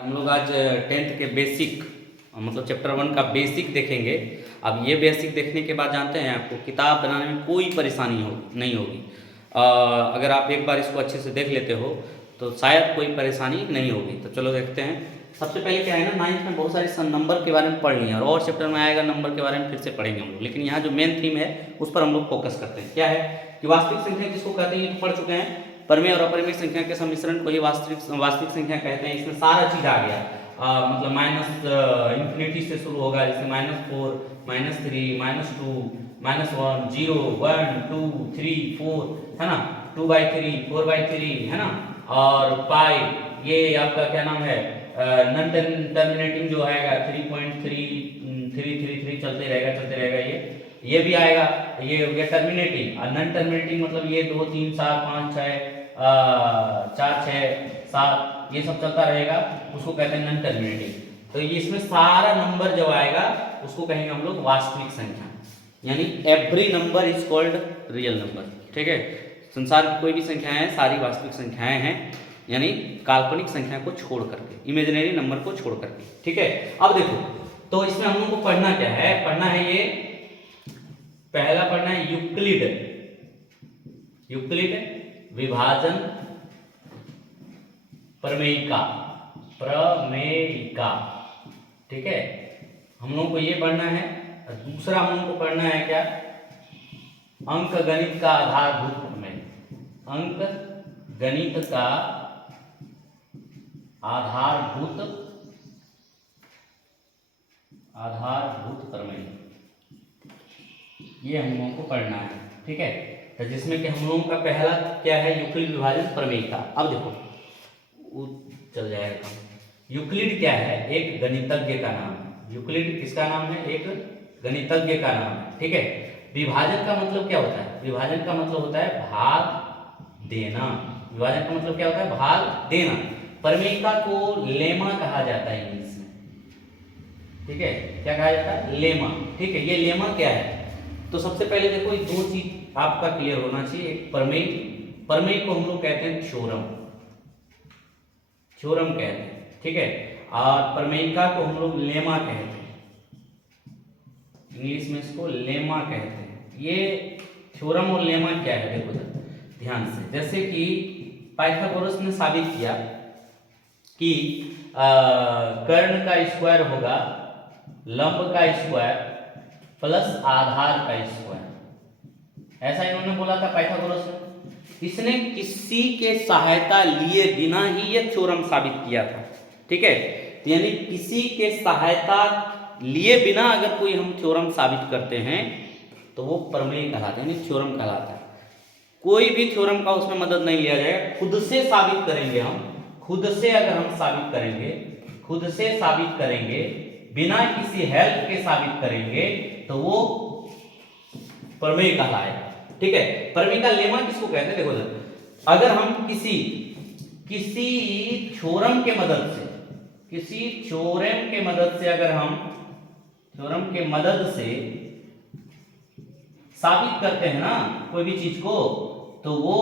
हम लोग आज 10th के बेसिक मतलब चैप्टर 1 का बेसिक देखेंगे। अब ये बेसिक देखने के बाद जानते हैं आपको किताब बनाने में कोई परेशानी नहीं होगी। अगर आप एक बार इसको अच्छे से देख लेते हो तो शायद कोई परेशानी नहीं होगी। तो चलो देखते हैं। सबसे पहले क्या है ना, 9th में बहुत सारे नंबर के बारे में पढ़ लिए और चैप्टर में आएगा नंबर के बारे में फिर से पढ़ेंगे हम लोग, लेकिन यहाँ जो मेन थीम है उस पर हम लोग फोकस करते हैं। क्या है कि वास्तविक संख्या किसको कहते हैं, ये तो पढ़ चुके हैं। परिमेय और अपरिमेय संख्या के सम्मिश्रण को ही वास्तविक संख्या कहते हैं। इसमें सारा चीज आ गया। मतलब माइनस इंफिनिटी से शुरू होगा, जैसे -4, -3, -2, -1, 0, 1, 2, 3, 4 है ना, 2/3, 4/3 है ना, और पाई ये आपका क्या नाम है नॉन टर्मिनेटिंग जो आएगा 3.3333 चलते रहेगा ये भी आएगा। ये हो गया टर्मिनेटिंग। और नॉन टर्मिनेटिंग मतलब ये 2, 3, 4, 5, 6, 4, 6, 7 ये सब चलता रहेगा, उसको कहते हैं नॉन टर्मिनेटिंग। तो ये इसमें सारा नंबर जो आएगा उसको कहेंगे हम लोग वास्तविक संख्या, यानी every number is called real number. ठीक है, संसार की कोई भी संख्याएं हैं सारी वास्तविक संख्याएं हैं, यानी काल्पनिक संख्या को छोड़ करके, इमेजिनरी नंबर को छोड़ करके। ठीक है, अब देखो तो इसमें हम लोग को पढ़ना क्या है, पढ़ना है ये पहला पढ़ना है यूक्लिड विभाजन प्रमेयिका। ठीक है, हम लोग को ये पढ़ना है। और दूसरा हम लोग को पढ़ना है क्या, अंक गणित का आधारभूत प्रमेय। अंक गणित का आधारभूत प्रमेय, ये हम लोगों को पढ़ना है। ठीक है, तो जिसमें कि हम लोगों का पहला क्या है, यूक्लिड विभाजन प्रमेय का। अब देखो चल जाएगा काम। यूक्लिड क्या है, एक गणितज्ञ का नाम है। यूक्लिड किसका नाम है, एक गणितज्ञ का नाम है। ठीक है, विभाजन का मतलब क्या होता है, विभाजन का मतलब होता है भाग देना। विभाजन का मतलब क्या होता है, भाग देना। प्रमेयिका को लेमा कहा जाता है इंग्लिश में। ठीक है, क्या कहा जाता है, लेमा। ठीक है, ये लेमा क्या है, तो सबसे पहले देखो ये दो चीज आपका क्लियर होना चाहिए। एक प्रमेय को हम लोग कहते हैं थ्योरम कहते हैं। ठीक है, और प्रमेयिका को हम लोग लेमा कहते हैं, इंग्लिश में इसको लेमा कहते हैं। ये थ्योरम और लेमा क्या है देखो ध्यान से। जैसे कि पाइथागोरस ने साबित किया कि कर्ण का स्क्वायर होगा लंब का स्क्वायर प्लस आधार का स्क्वायर, ऐसा इन्होंने बोला था पाइथागोरस ने। इसने किसी के सहायता लिए बिना ही ये थ्योरम साबित किया था। ठीक है, यानी किसी के सहायता लिए बिना अगर कोई हम थ्योरम साबित करते हैं तो वो प्रमेय कहलाता है, यानी थ्योरम कहलाता है। कोई भी थ्योरम का उसमें मदद नहीं लिया जाएगा, खुद से साबित करेंगे हम। खुद से अगर हम साबित करेंगे, खुद से साबित करेंगे, बिना किसी हेल्प के साबित करेंगे तो वो प्रमेय कहलाएगा। ठीक है, प्रमेय का लेमा किसको कहते हैं, देखो अगर हम किसी थ्योरम के मदद से, अगर हम थ्योरम के मदद से साबित करते हैं ना कोई भी चीज को, तो वो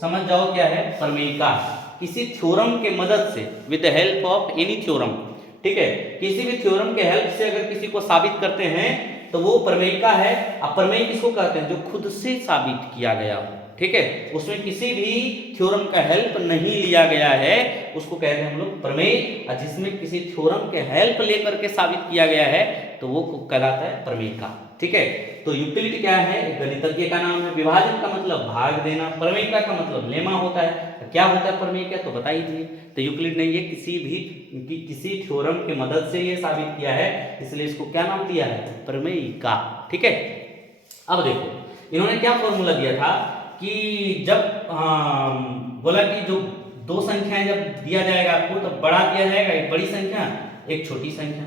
समझ जाओ क्या है, प्रमेयिका। किसी थ्योरम के मदद से, with the help of any theorem. ठीक है, किसी भी थ्योरम के हेल्प से अगर किसी को साबित करते हैं तो वो प्रमेयिका है। अब प्रमेय किसको कहते हैं, जो खुद से साबित किया गया हो। ठीक है, उसमें किसी भी थ्योरम का हेल्प नहीं लिया गया है, उसको कहते हैं हम लोग प्रमेय। और जिसमें किसी थ्योरम के हेल्प लेकर के साबित किया गया है तो वो कहलाता है प्रमेयिका। ठीक है, तो यूक्लिड क्या है, एक गणितज्ञ का नाम है। विभाजन का मतलब भाग देना, प्रमेयिका का मतलब लेमा होता है। क्या होता है प्रमेयिका तो बता ही दिए। तो यूक्लिड ने ये किसी थ्योरम के मदद से ये साबित किया है, इसलिए इसको क्या नाम दिया है, प्रमेयिका। ठीक है, अब देखो इन्होंने क्या फॉर्मूला दिया था कि जब बोला कि जो दो संख्याएं जब दिया जाएगा आपको तो बड़ा दिया जाएगा, एक बड़ी संख्या एक छोटी संख्या,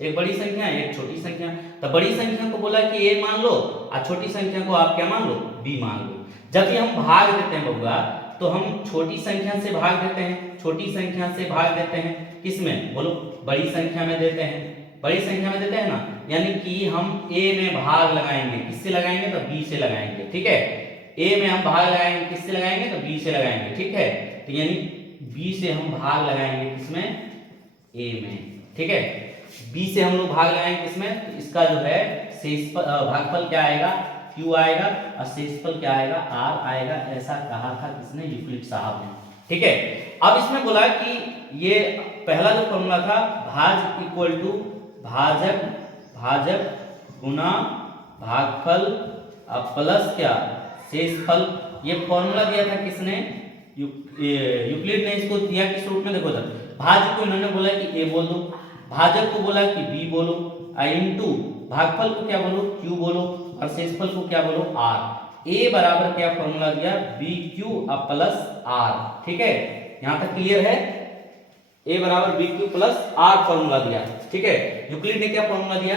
एक बड़ी संख्या एक छोटी संख्या। तो बड़ी संख्या को बोला कि a मान लो और छोटी संख्या को आप क्या मान लो, b मान लो। जब भी हम भाग देते हैं बबुआ तो हम छोटी संख्या से भाग देते हैं, छोटी संख्या से भाग देते हैं किसमें बोलो, बड़ी संख्या में देते हैं, बड़ी संख्या में देते हैं ना। यानी कि हम a में भाग लगाएंगे, किससे लगाएंगे तो b से लगाएंगे। ठीक है, a में हम भाग लगाएंगे, किससे लगाएंगे तो b से लगाएंगे। ठीक है, तो यानी b से हम भाग लगाएंगे किसमें, ए में, ठीक है। बी से हम लोग भाग लगाएंगे किसमें, तो इसका जो है भागफल क्या आएगा, क्यू आएगा, और शेषफल क्या आएगा, आर आएगा। ऐसा कहा था किसने, यूक्लिड साहब ने, ठीक है। अब इसमें बोला कि ये पहला जो फॉर्मूला था, भाज इक्वल टू भाजक, भाजक गुना भागफल प्लस क्या, शेषफल। ये फॉर्मूला दिया था किसने, यूक्लिड ने। इसको दिया किस रूप में, देखो सर, भाज्य को इन्होंने बोला कि ए बोल दो, भाजक को बोला कि बी बोलो, इनटू भागफल को क्या बोलो, क्यू बोलो, और शेषफल को क्या बोलो, आर। ए बराबर क्या फॉर्मूला दिया, बी क्यू प्लस आर, ठीक है। यहां तक क्लियर है, ए बराबर b q plus r formula दिया, ठीक है। यूक्लिड ने क्या फॉर्मूला दिया,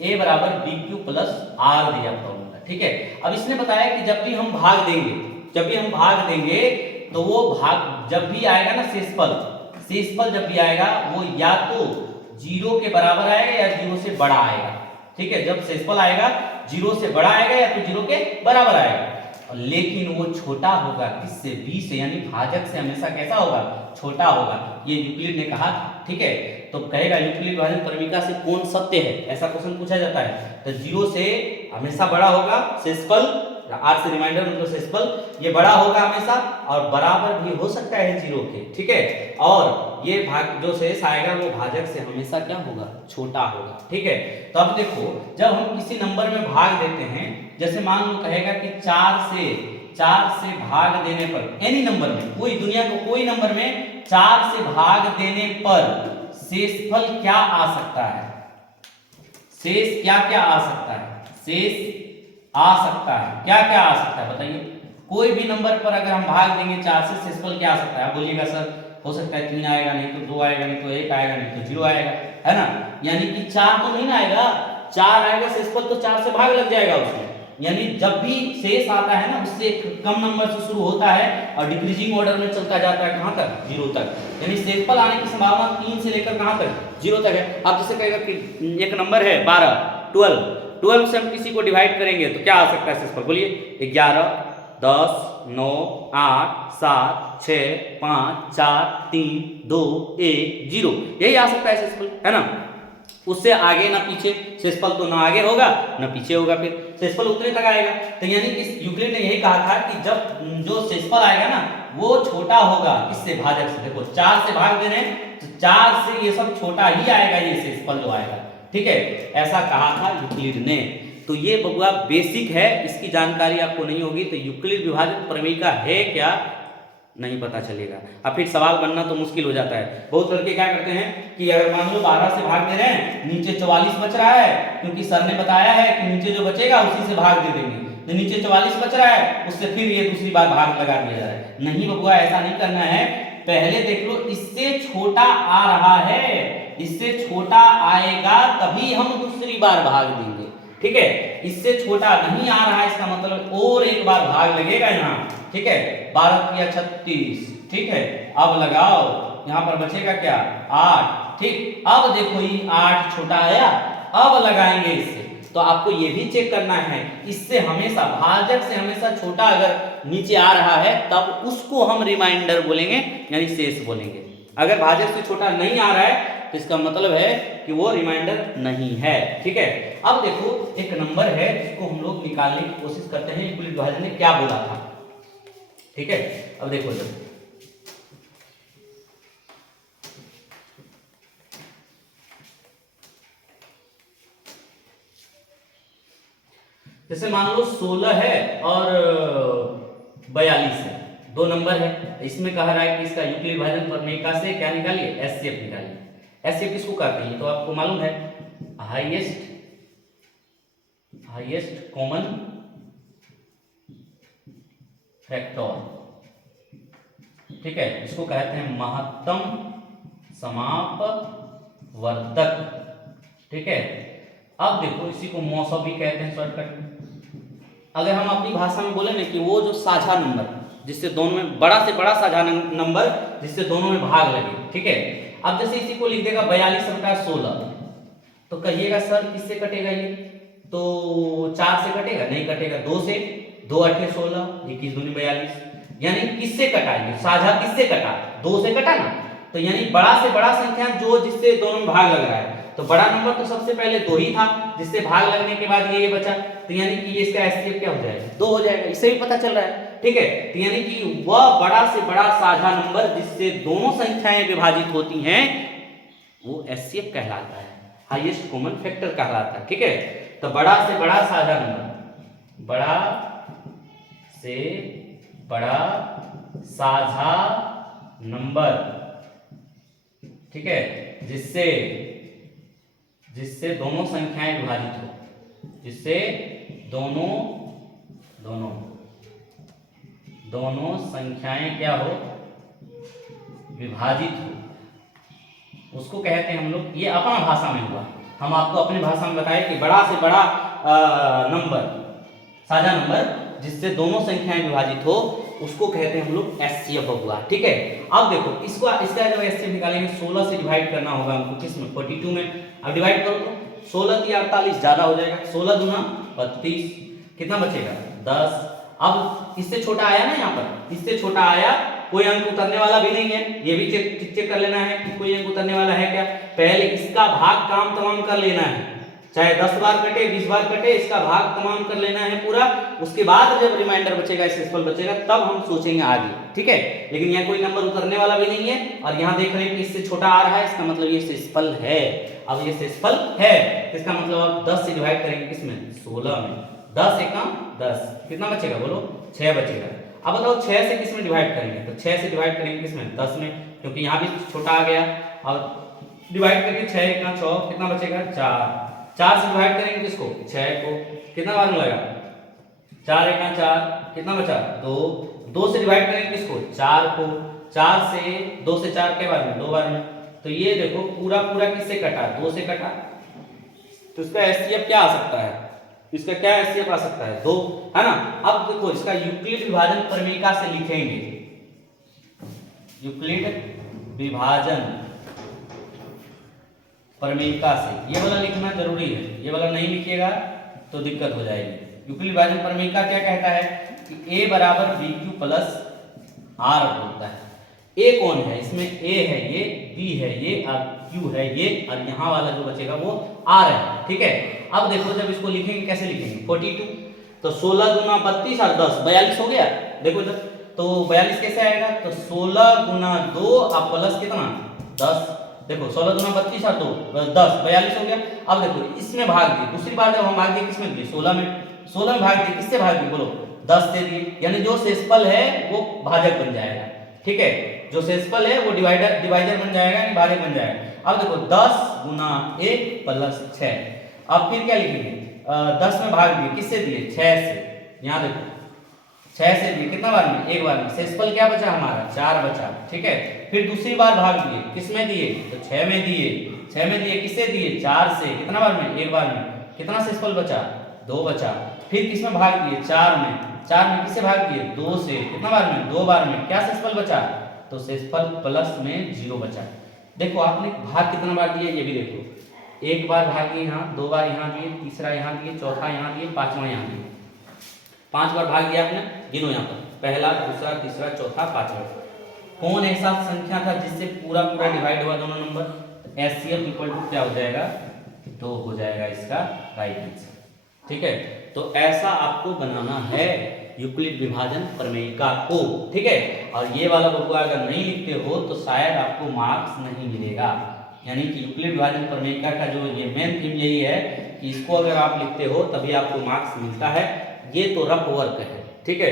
ए बराबर बी क्यू प्लस आर दिया फॉर्मूला, ठीक है। अब इसने बताया कि जब भी हम भाग देंगे, जब भी हम भाग देंगे तो वो भाग जब भी आएगा ना शेषफल, शेषफल जब भी आएगा वो या तो 0 के बराबर आएगा या 0 से बड़ा आएगा, ठीक है। जब शेषफल आएगा 0 से बड़ा आएगा या तो 0 के बराबर आएगा, लेकिन वो छोटा होगा किससे, बी से, यानी भाजक से हमेशा कैसा होगा, छोटा होगा। ये यूक्लिड ने कहा, ठीक है। तो कहेगा यूक्लिड विभाजन प्रमेयिका से कौन सत्य है, ऐसा क्वेश्चन पूछा जाता है। तो 0 से हमेशा बड़ा होगा शेषफल, आर से रिमाइंडर मतलब शेषफल, ये बड़ा होगा हमेशा, और बराबर भी हो सकता है 0 के, ठीक है। और ये भाग जो शेष आएगा वो भाजक से हमेशा क्या होगा, छोटा होगा, ठीक है। तो अब देखो, जब हम किसी नंबर में भाग देते हैं, जैसे मान लो कहेगा कि 4 से भाग देने पर, एनी नंबर में, कोई दुनिया को कोई नंबर में 4 से भाग देने पर शेषफल क्या आ सकता है, शेष क्या क्या आ सकता है, शेष आ सकता है, क्या क्या आ सकता है बताइए। कोई भी नंबर पर अगर हम भाग देंगे 4 से, शेषफल क्या आ सकता है, आप बोलिएगा सर हो सकता है 3 आएगा, नहीं तो 2 आएगा, नहीं तो 1 आएगा, नहीं तो 0 आएगा, है ना। यानी कि 4 तो नहीं ना आएगा, 4 आएगा शेषफल तो 4 से भाग लग जाएगा उसमें। यानी जब भी शेष आता है ना, उससे कम नंबर से शुरू होता है और डिक्रीजिंग ऑर्डर में चलता जाता है, कहां तक, 0 तक। यानी शेषफल आने की संभावना 3 से लेकर कहां तक, 0 तक है। आप जैसे कहेगा कि एक नंबर है 12, 12 से हम किसी को डिवाइड करेंगे तो क्या आ सकता है शेषफल, बोलिए। 11, 10, 9, 8, 7, 6, 5, 4, 3, 2, 1, 0, यही आ सकता है शेषफल, है ना। उससे आगे ना पीछे, शेषफल तो ना आगे होगा ना पीछे होगा, फिर शेषफल उतने तक आएगा। तो यानी कि यूक्लिड ने यही कहा था कि जब जो शेषफल आएगा ना वो छोटा होगा किससे, भाजक से। देखो 4 से भाग दे रहे हैं तो 4 से ये सब छोटा ही आएगा, ये शेषफल जो आएगा, ठीक है। ऐसा कहा था यूक्लिड ने। तो ये बबुआ बेसिक है, इसकी जानकारी आपको नहीं होगी तो यूक्लिड विभाजन प्रमेयिका है क्या नहीं पता चलेगा। अब फिर सवाल बनना तो मुश्किल हो जाता है। बहुत लड़के क्या करते हैं कि अगर मान लो 12 से भाग दे रहे हैं, नीचे 44 बच रहा है, क्योंकि सर ने बताया है कि नीचे जो बचेगा उसी से भाग दे देंगे, तो नीचे 44 बच रहा है, उससे फिर ये दूसरी बार भाग लगा दिया जा रहा है। नहीं बबुआ, ऐसा नहीं करना है। पहले देख लो इससे छोटा आ रहा है, इससे छोटा आएगा तभी हम दूसरी बार भाग देंगे, ठीक है। इससे छोटा नहीं आ रहा है, इसका मतलब और एक बार भाग लगेगा यहाँ, ठीक है। 12 × 36, ठीक है। अब लगाओ, यहाँ पर बचेगा क्या, 8, ठीक। अब देखो ये 8 छोटा आया, अब लगाएंगे इससे। तो आपको ये भी चेक करना है, इससे हमेशा भाजक से हमेशा छोटा अगर नीचे आ रहा है तब उसको हम रिमाइंडर बोलेंगे, यानी शेष बोलेंगे। अगर भाजक से छोटा नहीं आ रहा है तो इसका मतलब है कि वो रिमाइंडर नहीं है, ठीक है। अब देखो एक नंबर है जिसको हम लोग निकालने की कोशिश करते हैं, यूक्लिड विभाजन ने क्या बोला था, ठीक है। अब देखो जैसे मान लो 16 है और 42 है, दो नंबर है। इसमें कह रहा है कि इसका यूक्लिड विभाजन प्रमेयिका से क्या निकालिए, एचसीएफ निकालिए। एचसीएफ किसको कहते हैं तो आपको मालूम है, हाईएस्ट कॉमन फैक्टर, ठीक है। इसको कहते हैं महत्तम समापवर्तक, ठीक है। अब देखो इसी को मौसम भी कहते हैं शॉर्टकट में। अगर हम अपनी भाषा में बोले ना कि वो जो साझा नंबर जिससे दोनों में बड़ा से बड़ा साझा नंबर जिससे दोनों में भाग लगे, ठीक है। अब जैसे इसी को लिख देगा 42/16, तो कहिएगा सर किससे कटेगा ये, तो 4 से कटेगा, नहीं कटेगा, 2 से, 2 × 8 = 16, 21 × 2 = 42। यानी किससे कटा, ये साझा किससे कटा, 2 से कटा ना, तो यानी बड़ा से बड़ा संख्या जो जिससे दोनों में भाग लग रहा है, तो बड़ा नंबर तो सबसे पहले 2 ही था, जिससे भाग लगने के बाद ये बचा, तो यानी कि ये इसका एचसीएफ क्या हो जाएगा, 2 हो जाएगा। इससे भी पता चल रहा है, ठीक है। तो यानी कि वह बड़ा से बड़ा साझा नंबर जिससे दोनों संख्याएं विभाजित होती हैं वो एचसीएफ कहलाता है, हाईएस्ट कॉमन फैक्टर कहलाता है, ठीक है। तो बड़ा से बड़ा साझा नंबर, बड़ा से बड़ा साझा नंबर, ठीक है, जिससे दोनों संख्याएं विभाजित हो, जिससे दोनों संख्याएं क्या हो, विभाजित हो, उसको कहते हैं हम लोग, ये अपना भाषा में हुआ, हम आपको अपनी भाषा में बताएं कि बड़ा से बड़ा नंबर, साझा नंबर जिससे दोनों संख्याएं विभाजित हो, उसको कहते हैं हम लोग एचसीएफ हुआ, ठीक है। अब देखो इसका जब एचसीएफ निकालेंगे 16 से डिवाइड करना होगा हमको, किसमें, 42 में। अब डिवाइड करो तो 16 की 48 ज्यादा हो जाएगा, 16 दूना 32, कितना बचेगा 10। अब इससे छोटा आया ना, यहाँ पर इससे छोटा आया, कोई अंक उतरने वाला भी नहीं है, ये भी चेक कर लेना है कि कोई अंक उतरने वाला है क्या। पहले इसका भाग काम तमाम कर लेना है, चाहे 10 बार कटे 20 बार कटे, इसका भाग तमाम कर लेना है पूरा। उसके बाद जब रिमाइंडर बचेगा, एचसीएफ बचेगा, तब हम सोचेंगे आगे, ठीक है। लेकिन यहाँ कोई नंबर उतरने वाला भी नहीं है, और यहाँ देख रहे हैं कि इससे छोटा आ रहा है, इसका मतलब ये शेषफल है। अब ये शेषफल है, इसका मतलब आप 10 से डिवाइड करेंगे किसमें, 16 में। 10 एकम 10, कितना बचेगा बोलो, 6 बचेगा। अब बताओ 6 से किसमें डिवाइड करेंगे, तो 6 से डिवाइड करेंगे किसमें, 10 में, क्योंकि यहाँ भी छोटा आ गया। अब डिवाइड करके 6 एकम 6, कितना बचेगा 4। 4 से डिवाइड करेंगे किसको, 6 को, कितना बार मिलेगा, 4 एकम 4, कितना बचा 2। 2 से डिवाइड करेंगे किसको, 4 को। 4 से 2 से 4 के बार में, 2 बार में। तो ये देखो पूरा किससे कटा, 2 से कटा, तो इसका एचसीएफ क्या आ सकता है, इसका क्या एचसीएफ आ सकता है, 2, है ना। अब देखो इसका यूक्लिड विभाजन प्रमेयिका से लिखेंगे, यूक्लिड विभाजन प्रमेयिका से, ये वाला लिखना जरूरी है, ये वाला नहीं लिखिएगा तो दिक्कत हो जाएगी। यूक्लिड विभाजन प्रमेयिका क्या कहता है कि a बराबर बी क्यू प्लस आर बोलता है। a कौन है, इसमें a है ये, b है ये, और q है ये, और यहाँ वाला जो बचेगा वो r है, ठीक है। अब देखो जब इसको लिखेंगे कैसे लिखेंगे, 42, तो 16 गुना 32 और 10 42 हो गया। देखो इधर, तो 42 कैसे आएगा, तो 16 गुना 2 और प्लस कितना 10, देखो 16 गुना 32 और 2 10 42 हो गया। अब देखो इसमें भाग दिए, दूसरी बार जब हम भाग दिए किसमें दिए, 16 में। 16 में भाग दिए, किससे भाग दिए बोलो, 10 से दिए, यानी जो शेषफल है वो भाजक बन जाएगा, ठीक है। जो शेषफल है वो डिवाइजर बन जाएगा, यानी भाजक बन जाएगा। अब देखो 10 गुना 1 प्लस 6, अब फिर क्या लिखेंगे, 10 में भाग दिए, किससे दिए, 6 से। यहाँ देखो 6 से दिए, कितना बार में, एक बार में। शेषफल क्या बचा हमारा, 4 बचा, ठीक है। फिर दूसरी बार भाग दिए, किसमें दिए, तो 6 में दिए। 6 में दिए, किससे दिए, 4 से, कितना बार में, एक बार में। कितना शेषफल बचा, 2 बचा। फिर किसमें भाग दिए, 4 में। 4 में किससे भाग दिए, 2 से, कितना बार में, 2 बार में। क्या शेषफल बचा, तो शेषफल प्लस में 0 बचा। देखो आपने भाग कितना बार दिया ये भी देखो, एक बार भाग दिए यहाँ, 2 बार यहाँ दिए, तीसरा यहाँ दिए, चौथा यहाँ दिए, पांचवा यहाँ दिए, 5 बार भाग दिया आपने, गिनो यहाँ पर, पहला, दूसरा, तीसरा, चौथा, पांचवा। कौन ऐसा संख्या था जिससे पूरा डिवाइड हुआ दोनों नंबर, एचसीएफ इक्वल टू क्या हो जाएगा, 2 हो जाएगा इसका राइट आंसर, ठीक है। तो ऐसा आपको बनाना है यूक्लिड विभाजन प्रमेयिका को, ठीक है। और ये वाला बबुआ अगर नहीं लिखते हो तो शायद आपको मार्क्स नहीं मिलेगा। यानी कि यूक्लिड विभाजन प्रमेयिका का जो ये मेन थीम यही है कि इसको अगर आप लिखते हो तभी आपको मार्क्स मिलता है। ये तो रफ वर्क है, ठीक है।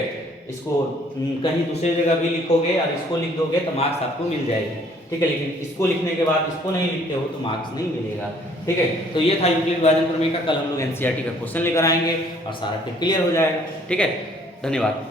इसको कहीं दूसरी जगह भी लिखोगे और इसको लिख दोगे तो मार्क्स आपको मिल जाएगी, ठीक है। लेकिन इसको लिखने के बाद इसको नहीं लिखते हो तो मार्क्स नहीं मिलेगा, ठीक है। तो ये था यूक्लिड विभाजन प्रमेय का। कल हम लोग एनसीईआरटी का क्वेश्चन लेकर आएंगे और सारा फिर क्लियर हो जाएगा, ठीक है। धन्यवाद।